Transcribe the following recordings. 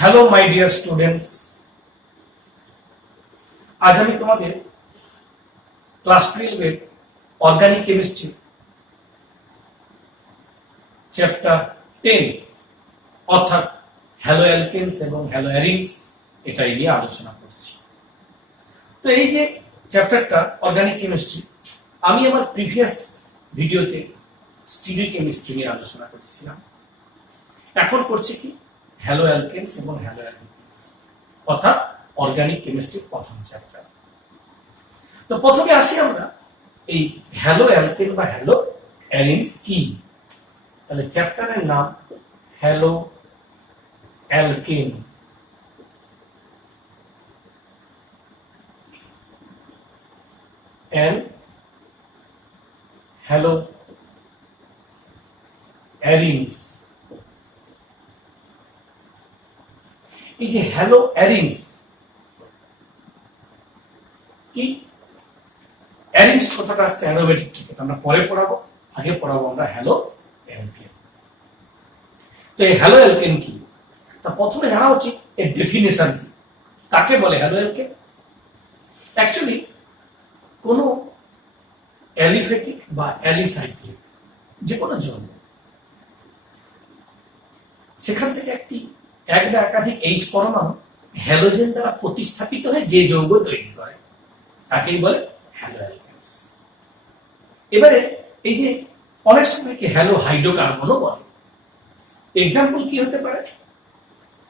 Hello my dear students, আজ আমি তোমাদের ক্লাস 12 এর অর্গানিক কেমিস্ট্রি চ্যাপ্টার 10 অর্থাৎ হ্যালো অ্যালকেনস এবং হ্যালো অ্যারিনস এটাই নিয়ে আলোচনা করছি। তো এই যে চ্যাপ্টারটা অর্গানিক কেমিস্ট্রি, আমি আমার প্রিভিয়াস ভিডিওতে স্টিরিও কেমিস্ট্রি নিয়ে আলোচনা করেছিলাম। এখন করছি কি হ্যালো অ্যালকেনস এবং হ্যালো অ্যালকেনস অর্থাৎ অর্গানিক কেমিস্ট্রির প্রথম চ্যাপ্টার। তো প্রথমে আসি আমরা এই হ্যালো অ্যালকেন বা হ্যালো অ্যারিনস কি। তাহলে চ্যাপ্টারের নাম haloalkane. and haloarenes. এই যে হ্যালো অ্যারিনস কি, অ্যারিনস কথাটা আসছে অ্যারোমেটিক থেকে, আমরা পরে পড়াবো, আগে পড়াবো আমরা হ্যালো অ্যালকেন। তো এই হ্যালো অ্যালকেন কি, তা প্রথমে জানা উচিত এর ডেফিনেশন কি, কাকে বলে হ্যালো অ্যালকেন। অ্যাকচুয়ালি কোনো অ্যালিফেটিক বা অ্যালিসাইক্লিক যে কোনো যৌগ, সেখান থেকে একটি এক বা একাধিক এইচ পরমাণু হ্যালোজেন দ্বারা প্রতিস্থাপিত হয়ে যে যৌগ তৈরি করে তাকেই বলে হ্যালো অ্যালকেনস। এবারে এই যে অনেক সময় কি হ্যালো হাইড্রোকার্বনও বলে। এক্সাম্পল কি হতে পারে,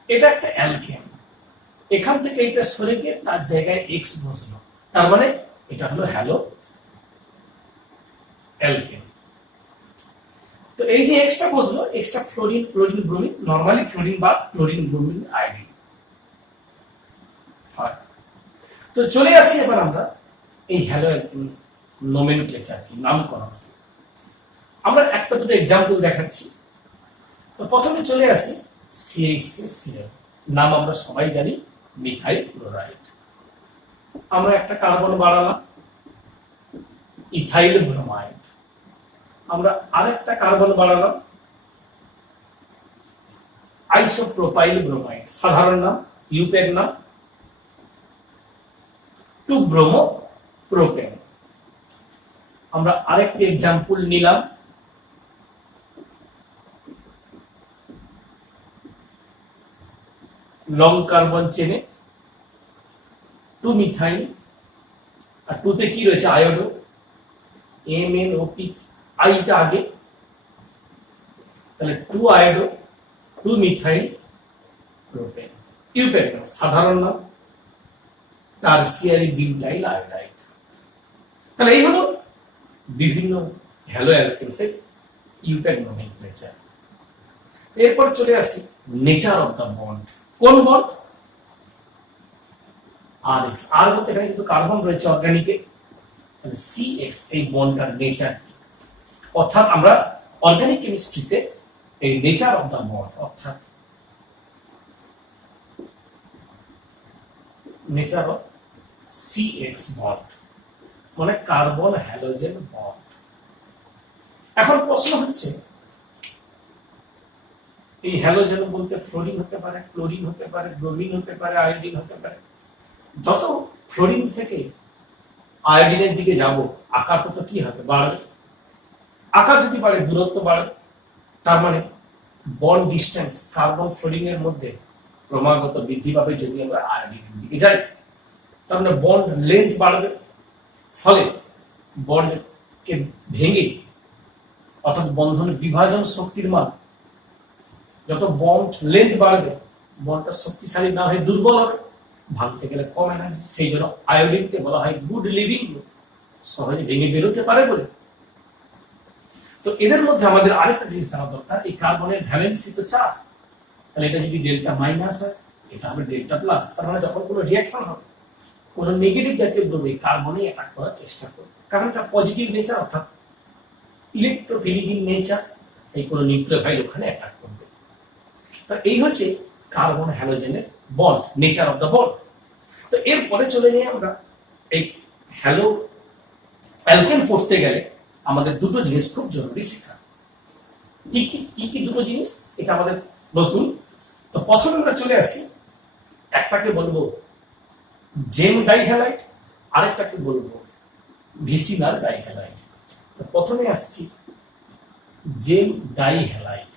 এটা একটা অ্যালকেন, এখান থেকে এটা সরে গিয়ে তার জায়গায় এক্স বসলো, তার মানে এটা হলো হ্যালো অ্যালকেন। তো এই যে এক্সটা বসলো, extra fluorine, chlorine, bromine, normally fluorine বা ক্লোরিন, ব্রোমিন, আয়োডিন হয়। তো চলে আসি এবার আমরা এই হ্যালো অ্যালকেন নোমেনক্লেচার কি, নামকরণ কি। আমরা একটা দুটো এক্সাম্পল দেখাচ্ছি। তো প্রথমে চলে আসি CH3Cl, নাম আমরা সবাই জানি মিথাইল ক্লোরাইড। আমরা একটা কার্বন বাড়ালাম ইথাইল ব্রোমাইড, আমরা আরেকটা কার্বন বাড়ালাম আইসোপ্রোপাইল ব্রোমাইড, সাধারণ নাম, ইউপ্যাক নাম 2 ব্রোমো প্রোপেন। আমরা আরেকটি এক্সাম্পল নিলাম লং কার্বন চেনে 2 মিথাইল, আর 2 তে কি রয়েছে আয়োডো, MnOP, আইটা আগে, তাহলে 2 আয়োডো 2 মিথাইল প্রোপেন, ইউপ্যাক নাম, সাধারণ নাম টারসিয়ারি বিউটাইল আয়োডাইড। তাহলে এই হলো বিভিন্ন হ্যালো অ্যালকেনসের ইউপ্যাক নোমেনক্লেচার। এরপর চলে আসি নেচার অফ দ্য বন্ড। কোন বন্ড? RH, আর বলতে এখানে কিন্তু কার্বন রয়েছে অর্গানিকে, তাহলে CX এই বন্ডটার নেচার কি। অর্থাৎ আমরা অর্গানিক কেমিস্ট্রিতে এই নেচার অফ দ্য বন্ড অর্থাৎ নেচার অফ CX বন্ড মানে কার্বন হ্যালোজেন বন্ড। এখন প্রশ্ন হচ্ছে এই হ্যালোজেন বলতে ফ্লোরিন হতে পারে, ক্লোরিন হতে পারে, ব্রোমিন হতে পারে, আয়োডিন হতে পারে। যত ফ্লোরিন থেকে আয়োডিনের দিকে যাব আকার তত কি হবে, বাড়বে। আকার যদি বাড়ে দূরত্ব বাড়বে, তার মানে বন্ড ডিস্টেন্স কার্বন ফ্লোরিন এর মধ্যে ক্রমাগত বৃদ্ধি পাবে যদি আমরা আয়োডিনের দিকে যাই। তার মানে বন্ড লেন্থ বাড়বে, ফলে বন্ডকে ভেঙে অর্থাৎ বন্ধনের বিভাজন শক্তির মান, যত বন্ড লেন্থ বাড়বে বন্ডটা শক্তিশালী না হয়ে দুর্বল হবে, ভাঙতে গেলে কম এনার্জি। সেই জন্য আয়োডিনকে বলা হয় গুড লিভিং গ্রুপ, সহজে ভেঙে বেরোতে পারে বলে। তো এদের মধ্যে আমাদের আরেকটা জিনিস জানা দরকার, এই কার্বনের ভ্যালেন্সি তো 4, তাহলে এটা যদি ডেল্টা মাইনাস হয় এটা হবে ডেল্টা প্লাস। তার মানে যখন কোনো রিঅ্যাকশন হবে কোনো নেগেটিভ জাতীয় দ্রব্য কার্বনে অ্যাটাক করার চেষ্টা করবে, কারণ এটা পজিটিভ নেচার অর্থাৎ ইলেকট্রোফিলিক নেচার, এই কোনো নিউক্লিওফাইল ওখানে অ্যাটাক করবে। তো এই হচ্ছে কার্বন হ্যালোজেনের bond, nature of the bond. তো এরপরে চলে যাই আমরা এই হ্যালো অ্যালকেন পড়তে গেলে আমাদের দুটো জিনিস খুব জরুরি শেখা। কি কি দুটো জিনিস, এটা আমাদের নতুন তো প্রথমে আমরা চলে আসি, একটাকে বলবো জেম ডাইহ্যালাইড, আরেকটাকে বলবো ভিসিনাল ডাইহ্যালাইড। তো প্রথমে আসছি জেম ডাইহ্যালাইড।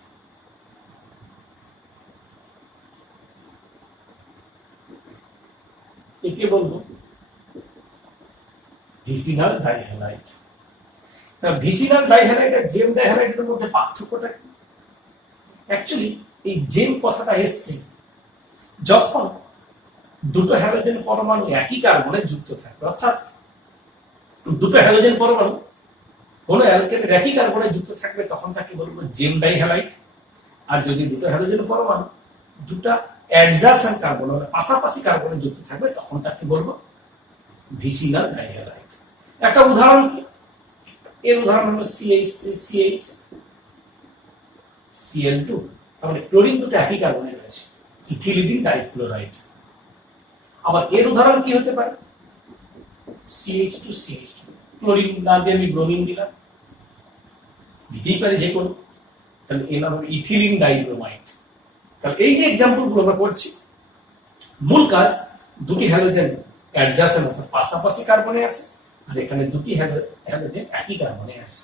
একে বলবো ভিসিনাল ডাইহ্যালাইড। তা ভিসিনাল ডাইহ্যালাইড আর জেম ডাইহ্যালাইডের মধ্যে পার্থক্যটা কি? অ্যাকচুয়ালি এই জেম কথাটা এসছে যখন দুটো হ্যালোজেন পরমাণু একই কার্বনে যুক্ত থাকবে, অর্থাৎ দুটো হ্যালোজেন পরমাণু কোনো অ্যালকেনের একই কার্বনে যুক্ত থাকবে, তখন তাকে বলবো জেম ডাইহ্যালাইড। আর যদি দুটো হ্যালোজেন পরমাণু দুটা অ্যাডজাসেন্ট কার্বন মানে পাশাপাশি কার্বনে যুক্ত থাকবে, তখন তাকে বলবো ভিসিনাল ডাইহ্যালাইড। একটা উদাহরণ কি? এর উদাহরণ হলো CH3CH Cl2, তাহলে ক্লোরিন দুটো একই কার্বনে রয়েছে, ইথিলিন ডাইক্লোরাইড। আবার এর উদাহরণ কি হতে পারে? CH2CH2, ক্লোরিন না দিয়ে আমি ব্রোমিন দিলাম, দিতেই পারি যে কোনো, তাহলে এর নাম হবে ইথিলিন ডাইব্রোমাইড। তাহলে এই যে এক্সাম্পল গুলো আমরা করছি, মূল কাজ দুটি হ্যালোজেন অ্যাডজাসেন্ট অর্থাৎ পাশাপাশি কার্বনে আছে, আর এখানে দুটি হ্যালোজেন একই কার্বনে আছে।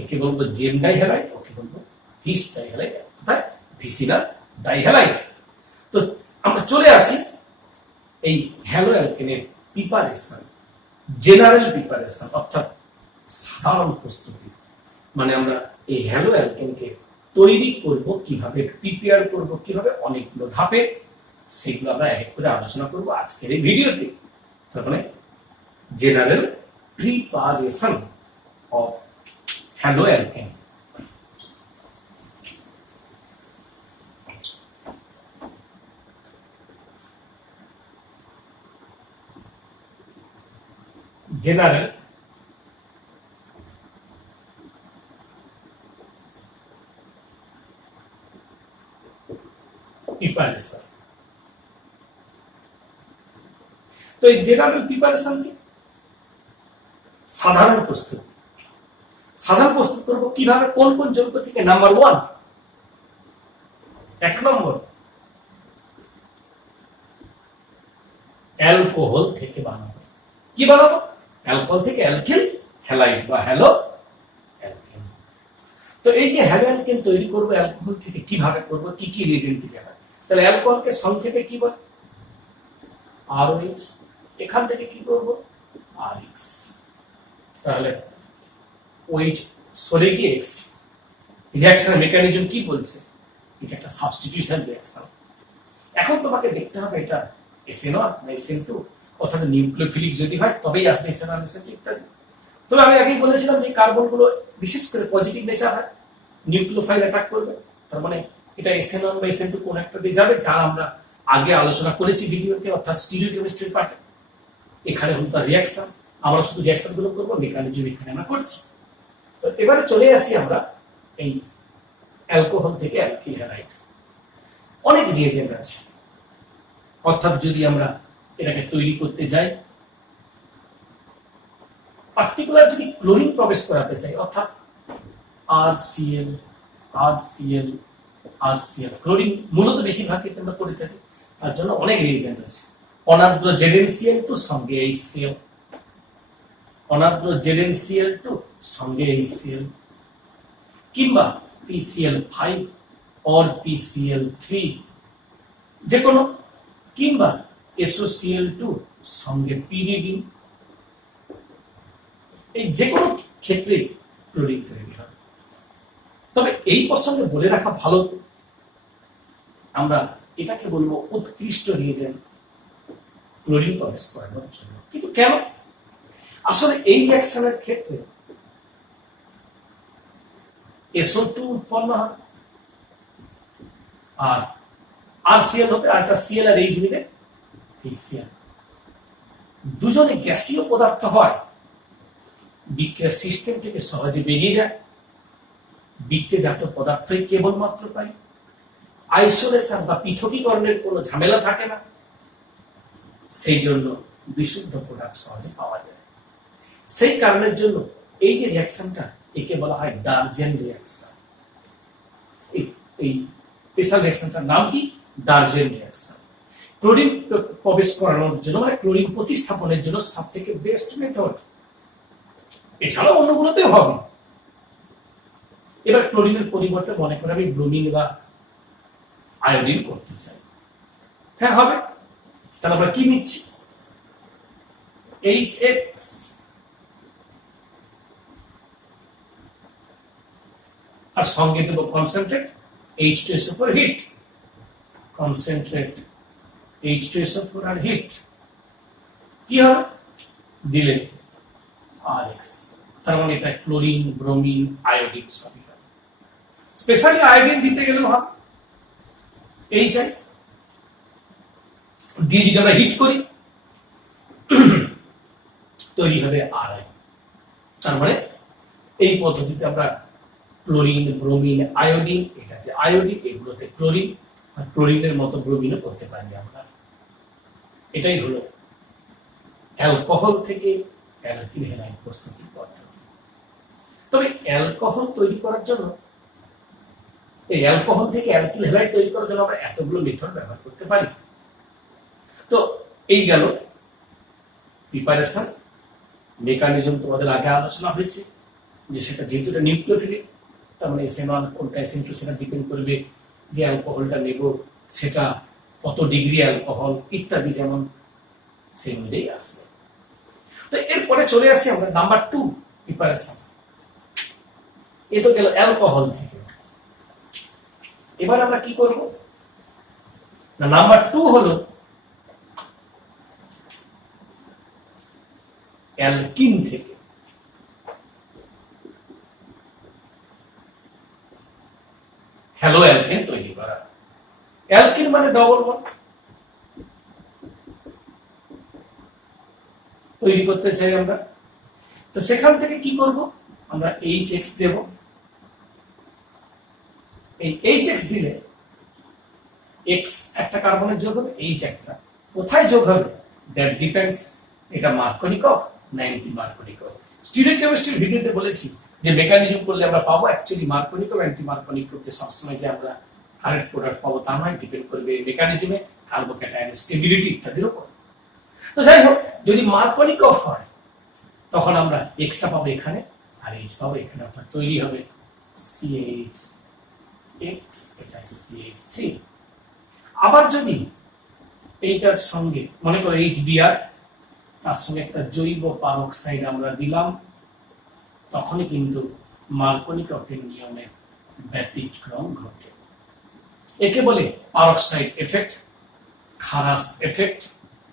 একে বলবো জেম ডাইহ্যালাইড, ওকে বলবো ভিস ডাইহ্যালাইড অর্থাৎ ভিসিনাল ডাইহ্যালাইড। তো আমরা চলে আসি এই হ্যালো অ্যালকেনের প্রিপারেশন, জেনারেল প্রিপারেশন অর্থাৎ সাধারণ প্রস্তুতি। মানে আমরা এই হ্যালো অ্যালকেনকে তৈরি করব কিভাবে, প্রিপেয়ার করব কিভাবে, অনেকগুলো ধাপে, সেগুলো আমরা এক করে আলোচনা করব আজকের এই ভিডিওতে। তার মানে general preparation of hello alkane. General preparation. তো এই জেনারেল প্রিপারেশন কি? সাধারণ প্রস্তুত। সাধারণ প্রস্তুত করব কিভাবে, কোন কোন যৌগ থেকে? নাম্বার 1, 1 নম্বর অ্যালকোহল থেকে বানাবো। কি বানাবো? অ্যালকোহল থেকে অ্যালকিল হ্যালাইড বা হ্যালো অ্যালকেন। তো এই যে হ্যালো অ্যালকেন তৈরি করবো অ্যালকোহল থেকে, কিভাবে করব, কি কি রিয়েজেন্ট দিতে হয়? তাহলে অ্যালকোহলকে সংক্ষেপে কি বলে? ROH। এখান থেকে কি করব? RX। তাহলে OH সরে গিয়ে X। রিঅ্যাকশনের মেকানিজম কি বলছে? এটা একটা সাবস্টিটিউশন রিঅ্যাকশন। এখন তোমাকে দেখতে হবে এটা SN1 না SN2, অর্থাৎ নিউক্লিওফিলিক যদি হয় তবেই আসবে SN1 SN2 ইত্যাদি। তবে আমি আগেই বলেছিলাম যে কার্বনগুলো বিশেষ করে পজিটিভ নেচার হয়, নিউক্লিওফাইল অ্যাটাক করবে, তার মানে এটা SN1 বা SN2 কোন একটা দিয়ে যাবে, যা আমরা আগে আলোচনা করেছি ভিডিওতে, অর্থাৎ স্টিরিওকেমিস্ট্রির পার্টে। এখানে হলো তার রিঅ্যাকশন, আমরা শুধু রিঅ্যাকশন গুলো করবো, মেকানিজম এখানে আমরা করছি। তো এবারে চলে আসি আমরা এই অ্যালকোহল থেকে অ্যালকিল হ্যালাইড। অনেক রিয়েজেন্ট আছে, অর্থাৎ যদি আমরা এটাকে তৈরি করতে যাই, পার্টিকুলার যদি ক্লোরিন প্রবেশ করাতে চাই, অর্থাৎ RCl RCl RCl, ক্লোরিন মূলত বেশিরভাগ ক্ষেত্রে আমরা করে থাকি, তার জন্য অনেক রিয়েজেন্ট আছে। অনাদ্র ZnCl2 সঙ্গে HCl, অনাদ্র ZnCl2 সঙ্গে HCl, কিংবা PCl5 or PCl3 যে কোনো, কিংবা SOCl2 সঙ্গে পিরিডিন। এই যে কোনো ক্ষেত্রে ক্লোরিন তৈরি হয়। তবে এই প্রসঙ্গে বলে রাখা ভালো, আমরা এটাকে বলবো উৎকৃষ্ট রিয়েজেন্ট ক্লোরিন প্রবেশ করানোর জন্য। কিন্তু কেন? আসলে এই রিঅ্যাকশনের ক্ষেত্রে SO2 উৎপন্ন হয়, আর RCl হবে, আর একটা Cl আর H মিলে HCl। দুজনে গ্যাসীয় পদার্থ হয়, বিক্রিয়ার সিস্টেম থেকে সহজে বেরিয়ে যায়, বিক্রিয়াজাত পদার্থই কেবলমাত্র পাই, আইসোলেশন বা পৃথকীকরণের কোনো ঝামেলা থাকে না, সেই জন্য বিশুদ্ধ প্রোডাক্ট সহজে পাওয়া যায়। সেই কারণের জন্য এই যে রিঅ্যাকশনটা, একে বলা হয় ডারজেন রিঅ্যাকশন। এই স্পেশাল রিঅ্যাকশনটার নাম কি? ডার্জেন রিঅ্যাকশন। ক্লোরিন প্রবেশ করানোর জন্য মানে ক্লোরিন প্রতিস্থাপনের জন্য সব থেকে বেস্ট মেথড। এছাড়াও অন্যগুলোতেও হবে। এবার ক্লোরিনের পরিবর্তে মনে করে আমি ব্রোমিন বা আয়োডিন করতে চাই, হ্যাঁ হবে। তাহলে আমরা কি নিচ্ছি? HX আর সঙ্গে দেব concentrate H2SO4 heat, concentrate H2SO4 আর হিট কি হবে দিলে RX। তার মানে এটা ক্লোরিন, ব্রোমিন, আয়োডিন সবই হবে। স্পেশালি আয়োডিন দিতে গেলেও হবে। এই চাই দিয়ে যদি আমরা হিট করি তৈরি হবে RI। তার মানে এই পদ্ধতিতে আমরা ক্লোরিন, ব্রোমিন, আয়োডিন, এটাতে আয়োডিন, এগুলোতে ক্লোরিন, আর ক্লোরিনের মতো ব্রোমিনও করতে পারি আমরা। এটাই হলো অ্যালকোহল থেকে অ্যালকিল হ্যালাইড প্রস্তুতির পদ্ধতি। তবে অ্যালকোহল তৈরি করার জন্য, এই অ্যালকোহল থেকে অ্যালকিল হ্যালাইড তৈরি করার জন্য আমরা এতগুলো মেথড ব্যবহার করতে পারি। তো এই গেল প্রিপারেশন মেকানিজম। তোমাদের আগে আলোচনা হয়েছে যে সেটা যেহেতু এটা নিউক্লিওফিলিক, তার মানে SN1 কোনটা SN2 সেটা ডিপেন্ড করবে যে অ্যালকোহলটা নেব সেটা কত ডিগ্রি অ্যালকোহল ইত্যাদি, যেমন সেই অনুযায়ী আসবে। তো এরপরে চলে আসি আমরা নাম্বার 2 প্রিপারেশন। এ তো গেল অ্যালকোহল থেকে। এবার আমরা কি করব না, নাম্বার 2 হলো অ্যালকিন থেকে। হ্যালো অ্যালকেন তৈরি করা। অ্যালকিন মানে ডবল বন্ড তৈরি করতে চাই আমরা। তো সেখান থেকে কি করব আমরা HX দেব। এই HX দিলে X একটা কার্বনের যোগ হবে, H একটা। কোথায় যোগ হবে দ্যাট ডিপেন্ডস, এটা মার্কনিকভ না অ্যান্টি মার্কনিকভ। স্টুডেন্ট কেমিস্ট্রির ভিডিওতে বলেছি যে মেকানিজম করলে আমরা পাবো অ্যাকচুয়ালি মার্কনিকভ অ্যান্টি মার্কনিকভতে সবসময় যে আমরা কারেক্ট প্রোডাক্ট পাবো তা নয়, ডিপেন্ড করবে মেকানিজমে, কার্বোক্যাটায়ন স্টেবিলিটি ইত্যাদির উপর। তো যাই হোক, যদি মার্কনিকভ হয় তখন আমরা এক্সটা পাবো এখানে আর H পাবো এখানে, অর্থাৎ তৈরি হবে CH(X), এটা CH3। আবার যদি এইটার সঙ্গে মনে করো HBr, তার সঙ্গে একটা জৈব পারক্সাইড আমরা দিলাম, তখনই কিন্তু মার্কনিকভের নিয়মের ব্যতিক্রম ঘটে। একে বলে পারক্সাইড এফেক্ট, খারাস এফেক্ট,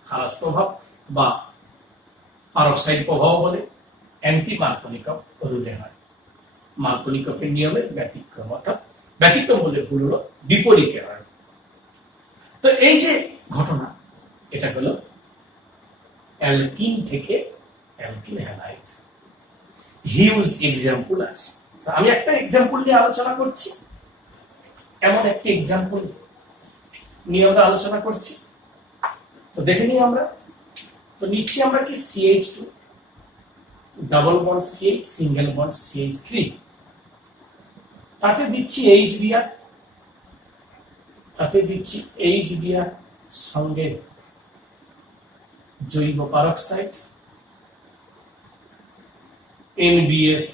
খারাস প্রভাব বা পারক্সাইড প্রভাব বলে। অ্যান্টি মার্কনিকভ রুলে হয় মার্কনিকভের নিয়মের ব্যতিক্রম, অর্থাৎ ব্যতিক্রম বলে ভুল হলো, বিপরীতে হয়। তো এই যে ঘটনা, এটা হলো অ্যালকিন থেকে অ্যালকিল হ্যালাইড। হিউজ এক্সাম্পল আছে, আমি একটা এক্সাম্পল নিয়ে আলোচনা করছি। এমন একটি এক্সাম্পল নিয়ে আমরা আলোচনা করছি। তো দেখে নিই আমরা। তো নিচ্ছি আমরা কি CH2 double bond CH, single bond CH3, তাতে দিচ্ছি HBr, তাতে দিচ্ছি HBr সঙ্গে জৈব পারক্সাইড NBS,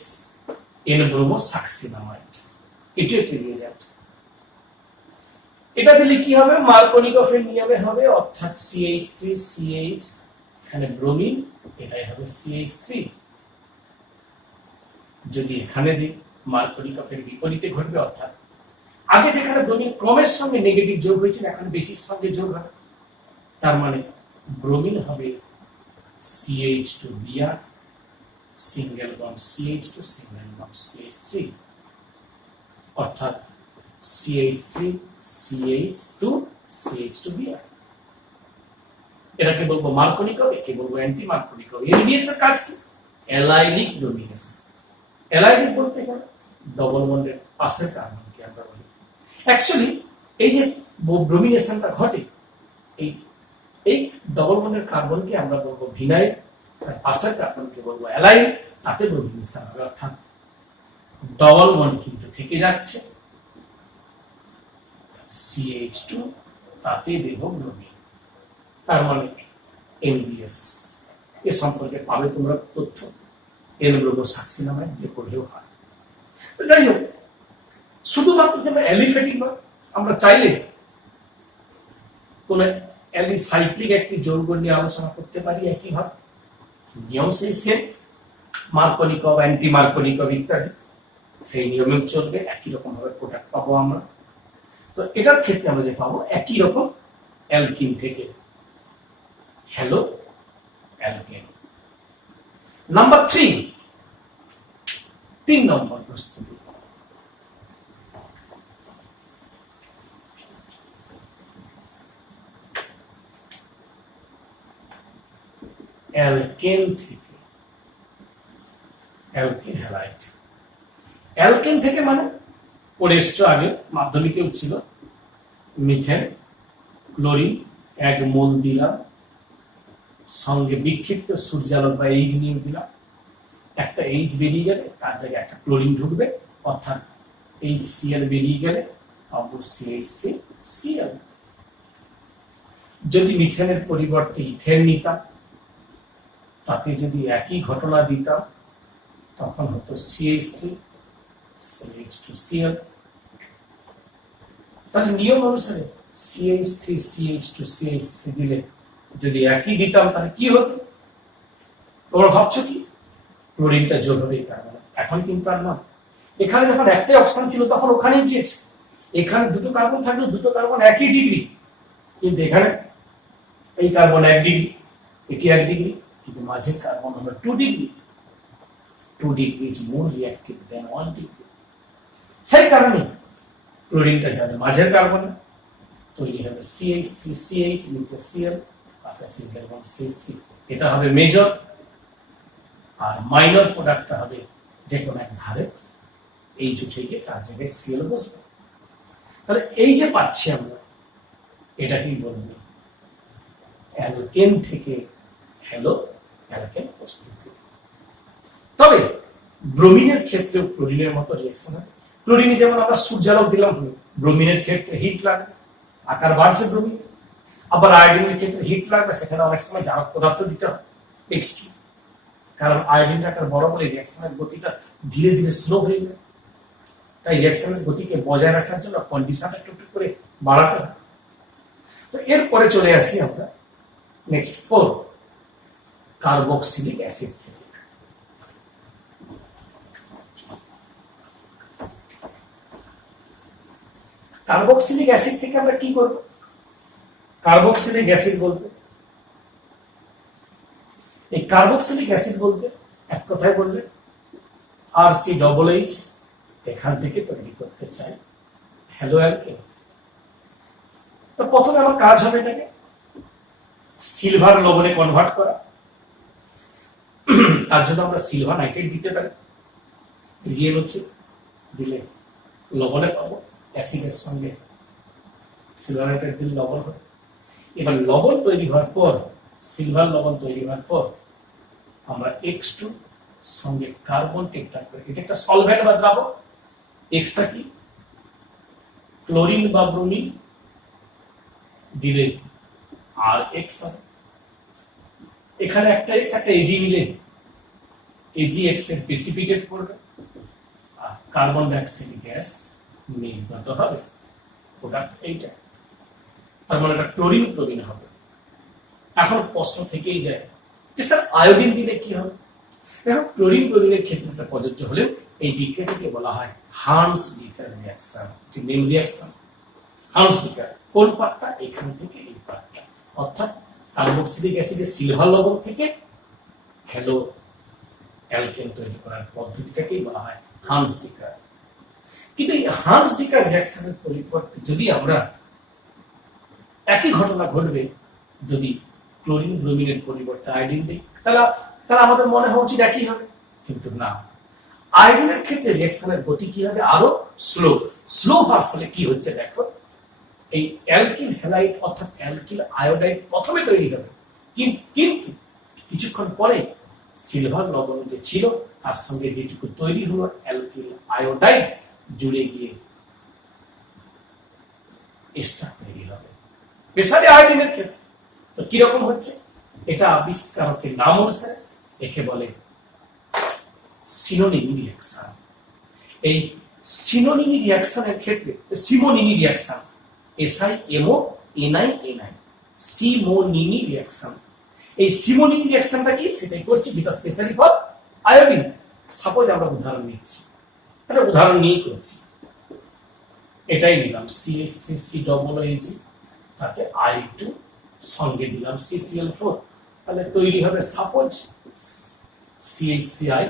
N-ব্রোমোসাক্সিনামাইড, এটা একটি রিয়েজেন্ট। এটা দিলে কি হবে মার্কনিকভের নিয়মে হবে, অর্থাৎ CH3 CH, এখানে ব্রোমিন, এটাই হবে CH3। যদি এখানে দিই মার্কনিকভের বিপরীতে ঘটবে, অর্থাৎ আগে যেখানে ব্রোমিন ক্রমের সঙ্গে নেগেটিভ যোগ হয়েছিল এখন বেসির সঙ্গে যোগ হবে, তার মানে ব্রোমিন হবে CH2Br, single bond CH2, single bond CH3, অর্থাৎ CH3 CH2 CH2Br। এটাকে বলবো মার্কনিকভ, একে বলবো অ্যান্টি মার্কনিকভ। NBS এর কাজ কি? Allylic domination. অ্যালাইলিক বলতে গেলে ডবল বন্ডের পাশের কার্বনকে আমরা বলি। অ্যাকচুয়ালি এই যে ব্রোমিনেশনটা ঘটে, এই ডবল বন্ডের কার্বনকে আমরা বলবো ভিনাইল, তার পাশের কার্বনকে বলবো অ্যালাইল, তাতে ব্রোমিনেশন হবে, অর্থাৎ ডবল বন্ড কিন্তু থেকে যাচ্ছে CH2 তাতে দেব ব্রোমিন। তার মানে NBS এ সম্পর্কে পাবে তোমরা তথ্য N-ব্রোমোসাক্সিনামাইড দিয়ে পড়লেও হয়। যাই হোক, শুধুমাত্র যেন অ্যালিফ্যাটিক নয়, আমরা চাইলে কোন অ্যালিসাইক্লিক একটি যৌগ নিয়ে আলোচনা করতে পারি একইভাবে, নিয়ম সেই সেম, মার্কোনিকভ, অ্যান্টি মার্কোনিকভ ইত্যাদি সেই নিয়মেও চলবে, একই রকম ভাবে প্রোডাক্ট পাবো আমরা। তো এটার ক্ষেত্রে আমরা যে পাবো একই রকম অ্যালকিন থেকে হ্যালো অ্যালকেন। নাম্বার 3, 3 নম্বর প্রস্তুতি। অ্যালকেন থেকে অ্যালকিল হ্যালাইড। অ্যালকেন থেকে মানে পড়ে এসছো আগে, মাধ্যমিকেও ছিল, মিথেন, ক্লোরিন 1 মোল দিলাম, সঙ্গে বিক্ষিপ্ত সূর্যালোক বা এইচ নিয়ে দিলাম, একটা এইচ বেরিয়ে গেলে তার জায়গায় একটা ক্লোরিন ঢুকবে, অর্থাৎ HCl বেরিয়ে গেলে CH3Cl। যদি মিথেনের পরিবর্তে ইথেন নিতাম, তাতে যদি একই ঘটনা দিতাম, তখন হতো CH3CH2Cl। তাহলে নিয়ম অনুসারে CH3CH2CH3 দিলে যদি একই দিতাম তাহলে কি হতো? তোমরা ভাবছো কি ক্লোরিনটা যোগ হবে এই কার্বন? এখন কিন্তু আর না। এখানে যখন একটাই অপশন ছিল তখন ওখানেই গিয়েছে। এখানে দুটো কার্বন থাকলে দুটো কার্বন একই ডিগ্রি, কিন্তু এখানে এই কার্বন 1 ডিগ্রি, এটি 1 ডিগ্রি, কিন্তু মাঝের কার্বন হলো 2 degree. 2 degree is more reactive than 1 degree. সেই কারণে ক্লোরিনটা যাবে মাঝের কার্বনে, তৈরি হবে CH3CH, নিচে Cl, পাশে সিঙ্গেল বন্ড CH3। এটা হবে মেজর, আর মাইনর প্রোডাক্টটা হবে যে কোনো এক ধারে এই উঠে গিয়ে তার জায়গায় Cl বসবে। তাহলে এই যে পাচ্ছি আমরা, এটা কি বলবো? অ্যালকেন থেকে হ্যালো অ্যালকেন প্রস্তুতি। তবে ব্রোমিনের ক্ষেত্রেও ক্লোরিনের মতো রিঅ্যাকশন হয়। ক্লোরিনে যেমন আমরা সূর্যালোক দিলাম, ব্রোমিনের ক্ষেত্রে হিট লাগবে, আকার বাড়ছে ব্রোমিন। আবার আয়োডিনের ক্ষেত্রে হিট লাগবে, সেখানে অনেক সময় জারক পদার্থ দিতে হবে এক্সট্রা, কারণ আয়োডিনটা আকার বড় বলে রিঅ্যাকশনের গতিটা ধীরে ধীরে স্লো হয়ে যায়। তাই রিঅ্যাকশনের গতিকে বজায় রাখার জন্য কন্ডিশন একটু একটু করে বাড়াতে হবে। তো এরপরে চলে আসি আমরা নেক্সট 4, কার্বক্সিলিক অ্যাসিড থেকে। কার্বক্সিলিক অ্যাসিড থেকে আমরা কি করব? কার্বক্সিলিক অ্যাসিড বলতে, এই কার্বক্সিলিক অ্যাসিড বলতে এক কথায় বললে RCOOH এখান থেকে তৈরি করতে চাই হ্যালো অ্যালকেন। তো প্রথমে আমার কাজ হবে এটাকে সিলভার লবণে কনভার্ট করা। তার জন্য আমরা সিলভার নাইট্রেট দিতে পারি, GnO3 দিলে লবণে পাবো, অ্যাসিডের সঙ্গে সিলভার নাইট্রেট দিলে লবণ হবে। এবার লবণ তৈরি হওয়ার পর, সিলভার লবণ তৈরি হওয়ার পর আমরা X2 সঙ্গে কার্বন টেট্রা করি। এটা একটা সলভেন্ট বা দ্রাবক। এক্সটা কি? ক্লোরিন বা ব্রোমিন দিলে আর এক্স হবে। এখানে একটা এক্স একটা এজি মিলে AgX এর প্রেসিপিটেট করবে, আর কার্বন ডাইঅক্সাইড গ্যাস নির্গত হবে। প্রোডাক্ট এইটা, তার মানে এটা ক্লোরিন ক্লোরিন হবে। এখন প্রশ্ন থেকেই যায় যে স্যার আয়োডিন দিলে কি হবে? দেখো ক্লোরিন ক্লোরিনের ক্ষেত্রে প্রযোজ্য হলে এই বিক্রিয়াটিকে বলা হয় হান্স ডিকার রিঅ্যাকশন। এটি মেন রিঅ্যাকশন। হান্স ডিকার কোন পার্টটা? এখান থেকে এই পার্টটা, অর্থাৎ কার্বক্সিলিক অ্যাসিডের সিলভার লবণ থেকে হ্যালো অ্যালকেন তৈরি করার পদ্ধতিটাকেই বলা হয় হান্স ডিকার। কিন্তু এই হান্স ডিকার রিঅ্যাকশনের পরিবর্তে যদি আমরা একই ঘটনা ঘটবে যদি ক্লোরিন ব্রোমিনের পরিবর্তে আয়োডিন দিই, তাহলে আমাদের মনে হওয়া উচিত একই হবে, কিন্তু না। আয়োডিনের ক্ষেত্রে রিঅ্যাকশনের গতি কি হবে? আরো স্লো হওয়ার ফলে কি হচ্ছে দেখো, এই অ্যালকিল হ্যালাইড অর্থাৎ অ্যালকিল আয়োডাইড প্রথমে তৈরি হবে, কিন্তু কিছুক্ষণ পরে সিলভার লবণ যে ছিল তার সঙ্গে যেটুকু তৈরি হলো অ্যালকিল আয়োডাইড জুড়ে গিয়ে এস্টার তৈরি হবে। স্পেশালি আয়োডিনের ক্ষেত্রে। তো কিরকম হচ্ছে, এটা আবিষ্কারকের নাম অনুসারে একে বলে সিনোনিমি রিঅ্যাকশন। এই সিনোনিমি রিঅ্যাকশনের ক্ষেত্রে সিমোনিমি রিঅ্যাকশন, SIMONINI, সিমোনিমি রিঅ্যাকশন। এই সিমোনিমি রিঅ্যাকশনটা কি সেটাই করছি, যেটা স্পেশালি ফর আয়োডিন। সাপোজ আমরা উদাহরণ নিচ্ছি, একটা উদাহরণ নিয়েই করছি। এটাই নিলাম CH3COOAG, তাতে I2 সঙ্গে দিলাম CCl4, তাহলে তৈরি হবে সাপোজ CH3I,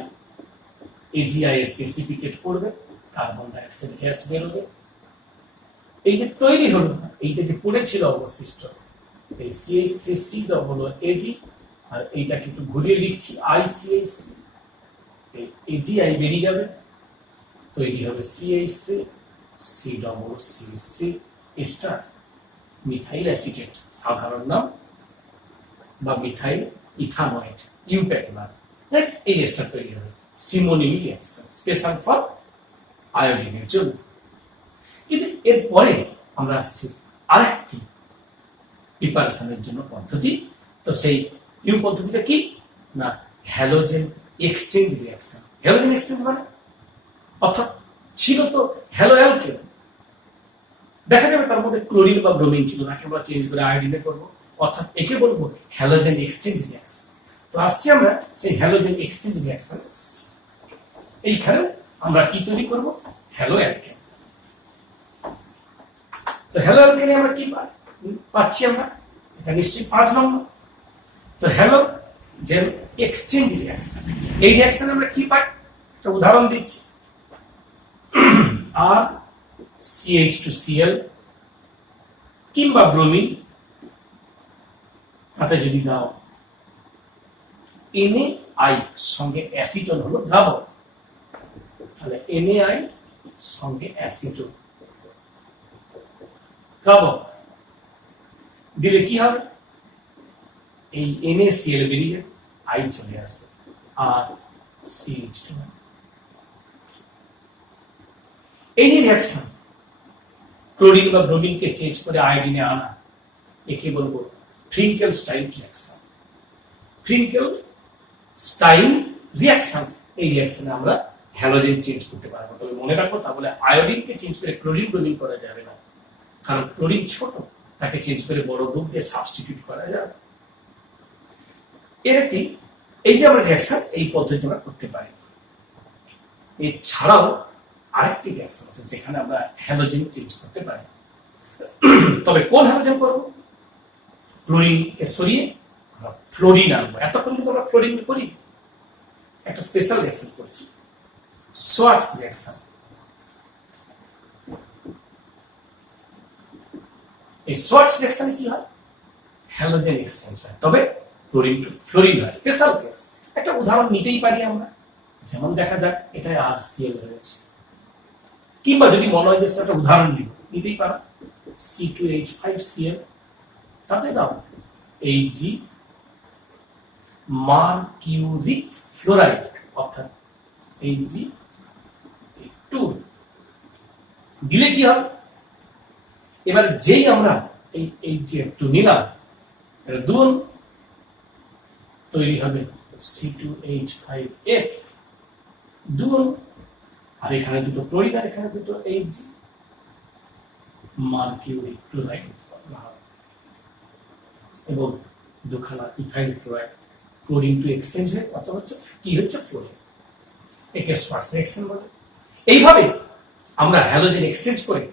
AgI এর প্রেসিপিটেট করবে, কার্বন ডাইঅক্সাইড গ্যাস বেরোবে। এই যে তৈরি হলো, এইটা যে পড়েছিল অবশিষ্ট, এই CH3COOAG, আর এইটাকে একটু ঘুরিয়ে লিখছি ICH3, এই AgI বেরিয়ে যাবে, তৈরি হবে CH3COOCH3 এস্টার, মিথাইল অ্যাসিটেট সাধারণ নাম, বা মিথাইল ইথানয়েড ইউপ্যাক নাম। এই এস্টার তৈরি হবে, সিমোনিমি রিঅ্যাকশন, স্পেশাল ফর আয়োডিনের জন্য। কিন্তু এরপরে আমরা আসছি আরেকটি প্রিপারেশনের জন্য পদ্ধতি। তো সেই নিউ পদ্ধতিটা কি না, halogen exchange reaction. Halogen exchange মানে অর্থাৎ ছিল তো হ্যালো অ্যালকেন, দেখা যাবে তার মধ্যে ক্লোরিন বা ব্রোমিন ছিল, তাকে আমরা চেঞ্জ করে আয়োডিনে করবো, অর্থাৎ একে বলবো হ্যালোজেন এক্সচেঞ্জ রিঅ্যাকশন। তো আসছি আমরা সেই হ্যালোজেন এক্সচেঞ্জ রিঅ্যাকশন। এইখানে আমরা কি তৈরি করব, হ্যালো অ্যালকেন। তো হ্যালো অ্যালকেনে আমরা কি পাচ্ছি, আমরা এটা নিশ্চয়ই 5 নম্বর। তো হ্যালোজেন এক্সচেঞ্জ রিঅ্যাকশন, এই রিঅ্যাকশনে আমরা কি পাই, একটা উদাহরণ দিচ্ছি। আর CH2Cl কিংবা ব্রোমিন, তাতে যদি দাও NaI সঙ্গে অ্যাসিটন হলো দ্রাবক, তাহলে NaI সঙ্গে অ্যাসিটন দ্রাবক দিলে কি হবে, এই NaCl বেরিয়ে I চলে আসবে, আর CH2। এই রিঅ্যাকশন ক্লোরিন বা ব্রোমিনকে চেঞ্জ করে আয়োডিনে আনা, একে বলবো ফ্রিঙ্কেল-স্টাইন রিঅ্যাকশন। ফ্রিঙ্কেল-স্টাইন রিঅ্যাকশন, এই রিঅ্যাকশনে আমরা হ্যালোজেন চেঞ্জ করতে পারবো। তবে মনে রাখবো, তাহলে আয়োডিনকে চেঞ্জ করে ক্লোরিন ব্রোমিন করা যাবে না, কারণ ক্লোরিন ছোট, তাকে চেঞ্জ করে বড় গ্রুপ দিয়ে সাবস্টিটিউট করা যাবে। এর একটি এই যে আমরা রিঅ্যাকশন, এই পদ্ধতি আমরা করতে পারি। এছাড়াও আরেকটি রিঅ্যাকশন আছে যেখানে আমরা হ্যালোজেন চেঞ্জ করতে পারি। তবে কোন হ্যালোজেন করব, ক্লোরিনকে সরিয়ে আমরা ফ্লোরিন আনবো। এতক্ষণ কিন্তু আমরা ফ্লোরিন করি, একটা স্পেশাল রিঅ্যাকশন করছি, সোয়ার্টস রিঅ্যাকশন। এই সোয়ার্টস রিঅ্যাকশনে কি হয়, হ্যালোজেন এক্সচেঞ্জ হয়, তবে ক্লোরিন টু ফ্লোরিন হয়, স্পেশাল কেস। একটা উদাহরণ নিতেই পারি আমরা, যেমন দেখা যাক এটাই RCl রয়েছে, কিংবা যদি মনে হয় যে একটা উদাহরণ নিতেই পারো C2H5Cl, তাতে দাও Hg মার্কিউরিক ফ্লোরাইড, অর্থাৎ Hg2 দিলে কি হবে, এবার যেই আমরা এই Hg2 নিলাম, এটা দুন তৈরি হবে C2H5F দুন, আর এখানে দুটো ক্লোরিন আর এখানে দুটো Hg মার্কিউরিক ক্লোরাইড, এবং দুখানা ethyl chloride chlorine two exchange হয়ে কত হচ্ছে, কি হচ্ছে, ফ্লোরিন। একে সোয়ার্টস রিঅ্যাকশন বলে। এইভাবে আমরা হ্যালোজেন এক্সচেঞ্জ করে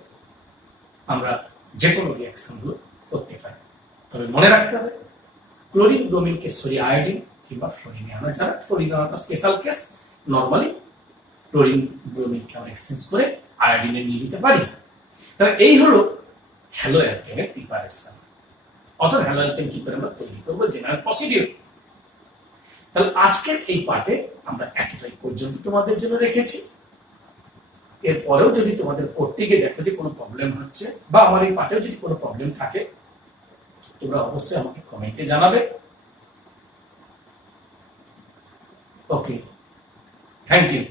আমরা যে কোনো রিঅ্যাকশন গুলো করতে পারি। তবে মনে রাখতে হবে, ক্লোরিন ব্রোমিনকে সরিয়ে আয়োডিন কিংবা ফ্লোরিনে আনা যাবে। ফ্লোরিন আনাটা স্পেশাল কেস, নরমালি ক্লোরিন ব্রোমিনকে আমরা এক্সচেঞ্জ করে আয়োডিনে নিয়ে যেতে পারি। তাহলে এই হলো হ্যালো অ্যালকেনের প্রিপারেশন, অর্থাৎ হ্যালো অ্যালকেন কি করে আমরা তৈরি করবো, জেনারেল প্রসিডিউর। তাহলে আজকের এই পার্টে আমরা এতটাই পর্যন্ত তোমাদের জন্য রেখেছি। এরপরেও যদি তোমাদের পড়তে গিয়ে দেখো যে কোনো প্রবলেম হচ্ছে, বা আমার এই পার্টেও যদি কোনো প্রবলেম থাকে, তোমরা অবশ্যই আমাকে কমেন্টে জানাবে। ওকে, থ্যাংক ইউ।